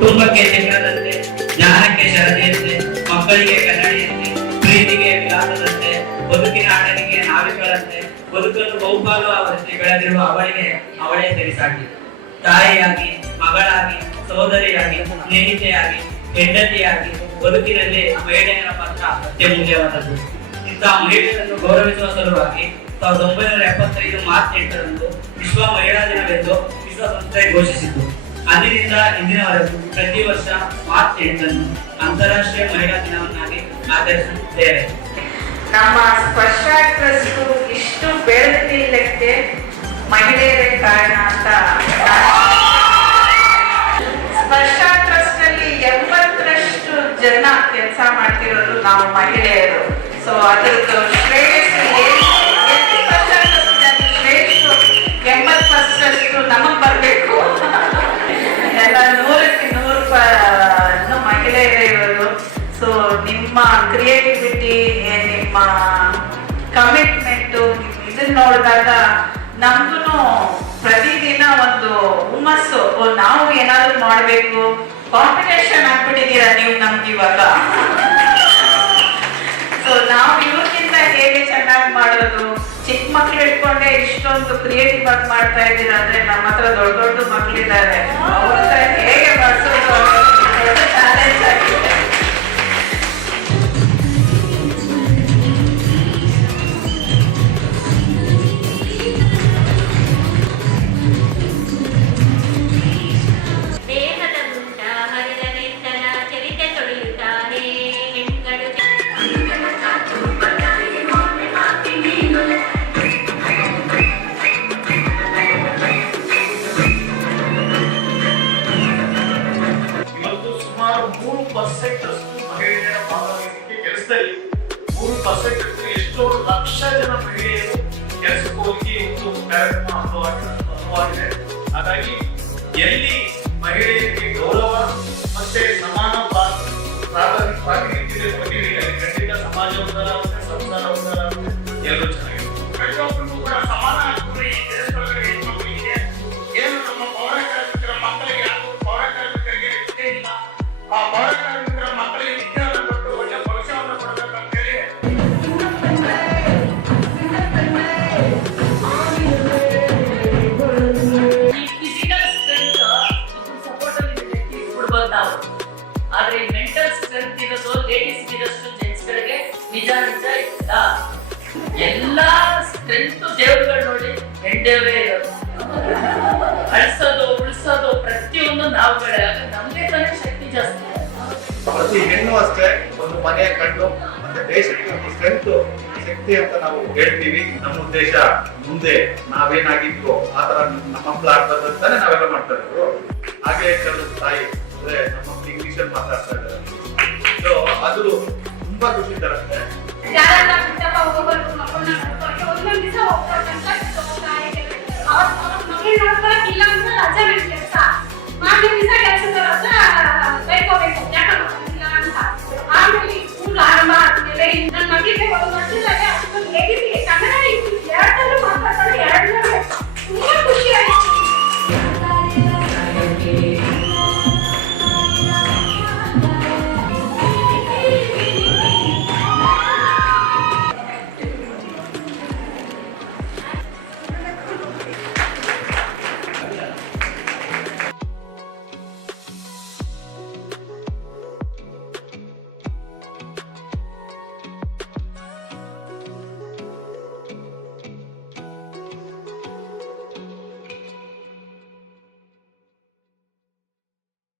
ಕುಟುಂಬಕ್ಕೆ ಚಕ್ರದಂತೆ, ಜ್ಞಾನಕ್ಕೆ ಶರದಿಯಂತೆ, ಮಕ್ಕಳಿಗೆ ಕನ್ನಡಿಯಂತೆ, ಪ್ರೀತಿಗೆ ವಿಲಾಸದಂತೆ, ಬದುಕಿನ ಆಟನಿಗೆ ನಾವಿಗಳಂತೆ, ಬದುಕನ್ನು ಬಹುಪಾಲು ಅವರಂತೆ ಬೆಳೆದಿರುವ ಅವಳೇ ಸರಿಸಾಗಿ. ತಾಯಿಯಾಗಿ, ಮಗಳಾಗಿ, ಸಹೋದರಿಯಾಗಿ, ಸ್ನೇಹಿತೆಯಾಗಿ, ಹೆಂಡತಿಯಾಗಿ ಬದುಕಿನಲ್ಲಿ ಮಹಿಳೆಯರ ಪಾತ್ರ ಅತ್ಯಮೂಲ್ಯವಾದದ್ದು. ಇಂತಹ ಮಹಿಳೆಯರನ್ನು ಗೌರವಿಸುವ ಸಲುವಾಗಿ 1975 ಮಾರ್ಚ್ 8ರಂದು ವಿಶ್ವ ಮಹಿಳಾ ದಿನವೆಂದು ವಿಶ್ವಸಂಸ್ಥೆ ಘೋಷಿಸಿತು. ಅಂದಿನಿಂದ ಇಂದಿನವರೆಗೂ ಪ್ರತಿ ವರ್ಷ ಮಾರ್ಚ್ 8ನ್ನು ಅಂತಾರಾಷ್ಟ್ರೀಯ ಮಹಿಳಾ ದಿನವನ್ನಾಗಿ ಆಚರಿಸುತ್ತಿದ್ದೇವೆ. ನಮ್ಮ ಸ್ಪರ್ಶ ಟ್ರಸ್ಟ್ ಇಷ್ಟು ಬೆಳೆದಿದ್ದಕ್ಕೆ ಮಹಿಳೆಯರೇ ಕಾರಣ ಅಂತ. ಸ್ಪರ್ಶ ಟ್ರಸ್ಟ್ ಅಲ್ಲಿ 80ರಷ್ಟು ಜನ ಕೆಲಸ ಮಾಡ್ತಿರೋದು ನಾವು ಮಹಿಳೆಯರು. ಸೊ ಅದ್ರದ್ದು ಶ್ರೇಷ್ಠ 80% ನಮಗ್ ಬರ್ಬೇಕು. ಎಲ್ಲ 100ಕ್ಕೆ 100% ಮಹಿಳೆಯರೇ ಇರೋದು. ಸೊ ನಿಮ್ಮ ಕ್ರಿಯೇಟಿವಿಟಿ, ನಿಮ್ಮ ಕಮಿಟ್ಮೆಂಟು ಇದನ್ನ ನೋಡಿದಾಗ ನಮ್ಗೂ ಪ್ರತಿದಿನ ಒಂದು ಹುಮ್ಮಸ್ಸು, ನಾವು ಏನಾದ್ರು ಮಾಡಬೇಕು. ಕಾಂಪಿಟೇಷನ್ ಆಗ್ಬಿಟ್ಟಿದ್ದೀರಾ ನೀವು ನಮ್ಗೆ ಇವಾಗ. ಸೊ ನಾವು ಇವ್ರಿಗಿಂತ ಹೇಗೆ ಚೆನ್ನಾಗಿ ಮಾಡೋದು, ಚಿಕ್ಕ ಮಕ್ಳು ಇಟ್ಕೊಂಡೆ ಇಷ್ಟೊಂದು ಕ್ರಿಯೇಟಿವ್ ಆಗಿ ಮಾಡ್ತಾ ಇದ್ದೀರಾ ಅಂದ್ರೆ ನಮ್ಮ ಹತ್ರ ದೊಡ್ಡ ದೊಡ್ಡ ಮಕ್ಳಿದ್ದಾರೆ, ಅವ್ರ ಹೇಗೆ ಮಾಡ್ಸೋದು ಚಾಲೆಂಜ್ ಆಗಿದೆ. ಮಹಿಳೆಯರ ಭಾಗವಹಿಸಿಕೆ ಕೆಲಸದಲ್ಲಿ 3% ಎಷ್ಟೋ ಲಕ್ಷ ಜನ ಮಹಿಳೆಯರು ಕೆಲಸಕ್ಕೆ ಹೋಗಿ ಒಂದು ಕಾರ್ಯಕ್ರಮ ಅನುಭವವಾಗಿದೆ. ಹಾಗಾಗಿ ಎಲ್ಲಿ ಮಹಿಳೆಯರಿಗೆ ಗೌರವ ಮತ್ತೆ ಸಮಾನ ಪ್ರಾತಿನಿಧ್ಯತೆ ಕೊಟ್ಟಿದೆ, ಖಂಡಿತ ಸಮಾಜ ಉದ್ಧಾರ ಆಗುತ್ತೆ, ಸಂಸಾರ ಉದ್ಧಾರ ಆಗುತ್ತೆ, ಎಲ್ಲರೂ ಚೆನ್ನಾಗಿರುತ್ತೆ. ಪ್ರತಿಯೊಬ್ಬರಿಗೂ ಕೂಡ ಸಮಾನ ಆಗ್ತದೆ. ಈ ದೇಶದೊಳಗಡೆ ಹೆಣ್ಮಕ್ಳಿಗೆ ಏನು ನಮ್ಮ ಪೌರ ಕಾರ್ಮಿಕರ ಮಕ್ಕಳಿಗೆ ಪೌರ ಕಾರ್ಮಿಕರಿಗೆ ಇಷ್ಟೇ ಇಲ್ಲ. ಆ ಪೌರ ಕಾರ್ಮಿಕರ ಮಕ್ಕಳಿಗೆ ವಿಜ್ಞಾನ ಕೊಟ್ಟು ಒಳ್ಳೆ ಭವಿಷ್ಯವನ್ನು ಕೊಡಬೇಕಂತ ಹೇಳಿ ಫಿಸಿಕಲ್ ಸ್ಟ್ರೆಂತ್ ಸಪೋರ್ಟ್ ಅಲ್ಲಿ ಕೊಡ್ಬೋದು ನಾವು. ಆದ್ರೆ ಮೆಂಟಲ್ ಸ್ಟ್ರೆಂತ್ ಇರೋದು ಲೇಡೀಸ್ ಇರೋಷ್ಟು ಜೆಂಟ್ಸ್ ಗಳಿಗೆ ನಿಜ ಇಲ್ಲ. ಎಲ್ಲಾ ಸ್ಟ್ರೆಂತ್ ದೇವರುಗಳು ನೋಡಿ ಹೆಣ್ಣೇವರೇ ಇರೋದು. ಅಳಿಸೋದು ಉಳಿಸೋದು ಪ್ರತಿಯೊಂದು ನಾವುಗಳೇ. ನಮ್ಗೆ ತಾನೇ ಶಕ್ತಿ ಜಾಸ್ತಿ. ಪ್ರತಿ ಹೆಣ್ಣು ಅಷ್ಟೇ ಒಂದು ಮನೆಯ ಕಣ್ಣು, ಮತ್ತೆ ದೇಶಕ್ಕೆ ಒಂದು ಸ್ಟ್ರೆಂತ್ ಶಕ್ತಿ ಅಂತ ನಾವು ಹೇಳ್ತೀವಿ. ನಮ್ಮ ಉದ್ದೇಶ ಮುಂದೆ ನಾವೇನಾಗಿದ್ವು ಆ ತರ ನಮ್ಮ ಮಕ್ಕಳು ಆಗ್ಬಾರ್ದು ಅಂತಾನೆ ನಾವೆಲ್ಲ ಮಾಡ್ತಾ ಇದ್ರು. ಹಾಗೆ ಕೆಲವು ತಾಯಿ ಅಂದ್ರೆ ನಮ್ಮ ಮಕ್ಕಳು ಇಂಗ್ಲಿಷ್ ಅಲ್ಲಿ ಮಾತಾಡ್ತಾ ಇದ್ದಾರೆ. ಸೊ ಅದು ತುಂಬಾ ಖುಷಿ ತರುತ್ತೆ. ಆಮೇಲೆ ಸ್ಕೂಲ್ ಆರಂಭ ಆದ್ಮೇಲೆ ನನ್ನ ಮಗಳಿಗೆ ಒಂದು ವರ್ಷದಲ್ಲಿ ಅಷ್ಟೊಂದು